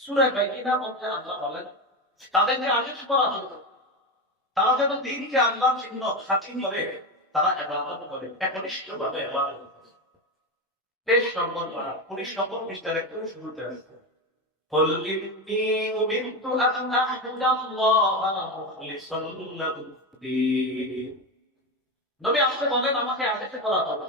সূরা বাইকিনার মধ্যে আল্লাহ বলেন তাদেরকে আদেশ করা হলো তারা যেন দিনকে আল্লাহ চিহ্ন খাঁটি করে তারা ইবাদত করে একনিষ্ঠভাবে ইবাদত করে বেশ নম্বর করা উনিশ নম্বর পৃষ্ঠার একটু শুরুতে আছে قل إني أمرت أن أعبد الله مخلصا له الدين নবী আপনি বলেন আমাকে আদেশ করা হলো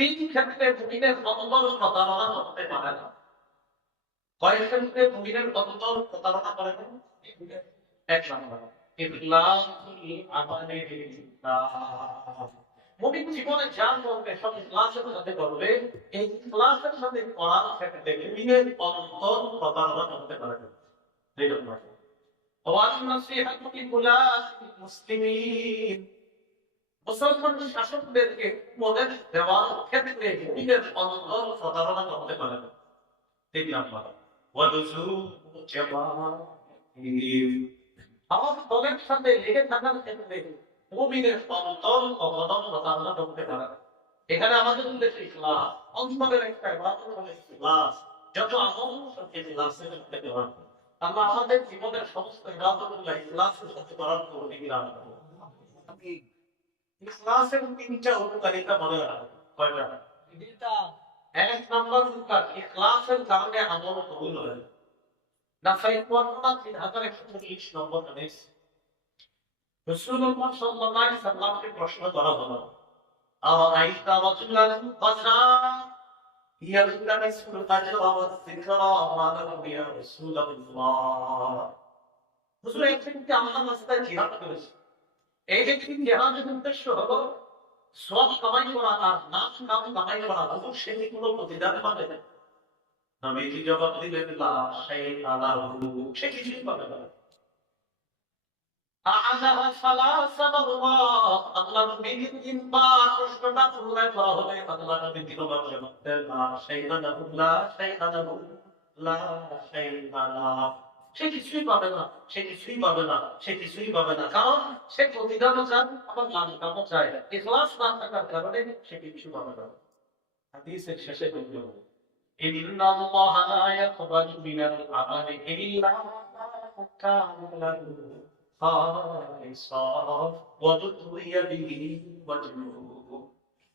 তিন ক্ষেত্রে মুমিনের কতবার প্রতারণা করতে পারে না? কয় ক্ষেত্রে মুমিনের কতবার প্রতারণা করে না? এক নম্বর। মুমিন জীবনে যা করবে, সব ইখলাসের সাথে করবে। এই ইখলাসের সাথে করার ক্ষেত্রে মুমিনের অন্তর প্রতারণা করতে পারে? না দুই নম্বর। ওয়ান নাসিহাতু লিকুলাল মুসলিমিন। মুসলমান শাসকদেরকে উপদেশ দেওয়ার ক্ষেত্রে মুমিনের অন্তর প্রতারণা করতে পারে না। তিন নম্বর আমার দলের সাথে লেগে থাকার ক্ষেত্রে মুমিনের অন্তর কখনো প্রতারণা করতে পারে এখানে আমাদের উদ্দেশ্য ইখলাস, অন্তরের একটা ইখলাস। যত আমল সাথে করা আমরা আমাদের জীবনের সমস্ত ইবাদতগুলো ইখলাসের সাথে করার দান করুন। ইখলাসের তিনটা উপকারিতা মনে রাখো। কয়টা? এক নম্বর উপকার ইখলাসের কারণে আমল কবুল হয়। নাসাই বর্ণনা তিন হাজার একশো চল্লিশ নম্বর হাদিস। রসুল্লাহ সাল্লাল্লাহু আলাইহি সাল্লামকে প্রশ্ন করা হলো আরাইতা জিহাদ করেছে। এই যে কি উদ্দেশ্য হলো সব কামাই করা আর নাচ নাম কামাই করা হুজুর সে কোনো প্রতিদান পাবে? না নবীজি জবাব দিলেন লা শাইআ লাহু সে কিছুই পাবে না। আ'াদাহা সালাসা আল্লাহ নবী তিনবার প্রশ্নটা পুনরায় করা হলে আল্লাহ নবী তিনবার জবাব দেন, লা শাইআ লাহু লা শাইআ লাহু লা শাইআ লাহু সে কিছুই পাবে না, সে কিছুই পাবে না, সে কিছুই পাবে না। কারণ সে প্রতিদানও চান আবার লাভটাও চায় না। ইখলাস না থাকার কারণে সে কিছু পাবে না। হাদিসের শেষে বলল মা কানা লাহু খালিসা ওয়া তুইয়া বিহি ওয়াজহুহু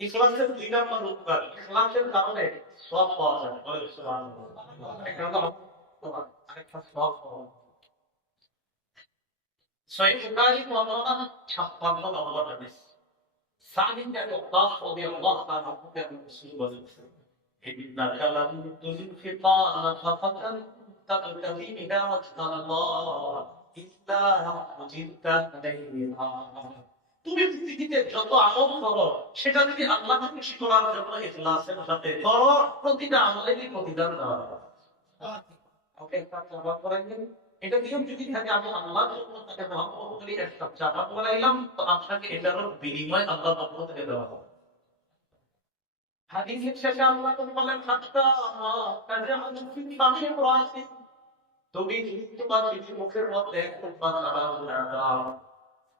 ইখলাসের দুই নম্বর উপকার ইখলাসের কারণে সব পাওয়া যায়। একটা হলো আরেকটা সব পাওয়া সহিহ বুখারী বর্ণনা 56 নম্বর হাদিস। তুমি পৃথিবীতে যত আমল করো, সেটা যদি আল্লাহকে খুশি করার জন্য ইখলাসের সাথে করো, প্রতিটা আমলেরই প্রতিদান দেওয়া ওকে, একটা জবাব করাইলেন এটা নিয়ম যদি থাকে, আমি করি একটা জবাব করাইলাম, তো আপনাকে এটারও বিনিময় আল্লাহর পক্ষ থেকে দেওয়া হবে। আল্লাহ রাসি তুমি তোমার মুখের মধ্যে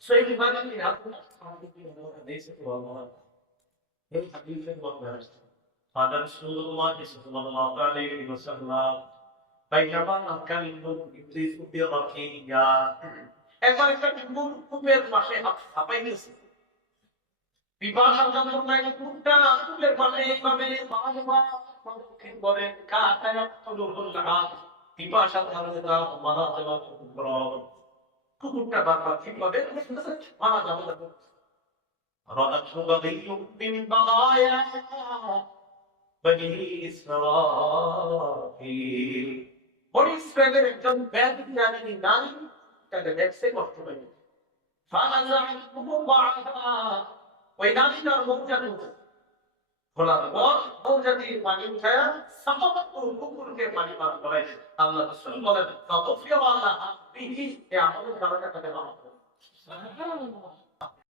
Isso aí ele vai me virar com uma cabeça que eu vou amar. Eu sabia que eu vou amar isso. Adam Sulu, uma pessoa que eu vou amar para ele, você vai Vai chamar na cama em mundo e preso pela quenga. É vai ficar de mundo com medo, mas é rapaz isso. E vai chamar na cama em mundo, com medo, mas é rapaz isso. E vai chamar na cama em mundo, com medo, mas é rapaz isso. E vai chamar na cama em mundo, com medo, mas é rapaz isso. কুকুর কুকুরটা বারবার ঠিকভাবে মারা যাবে رأته بغي من بغايا بني إسرائيل বনি ইসরায়েলের একজন ব্যাধি জানেনি নারী তাকে দেখছে কষ্ট পাইনি ওই নারীটার মৌজাত খোলার পর মৌজাতির পানি উঠায় সাফাত কুকুরকে পানি পান করাই আল্লাহ রসুল বলেন তত ফিও আল্লাহ বিহি এ আমাদের কারণে তাকে মাফ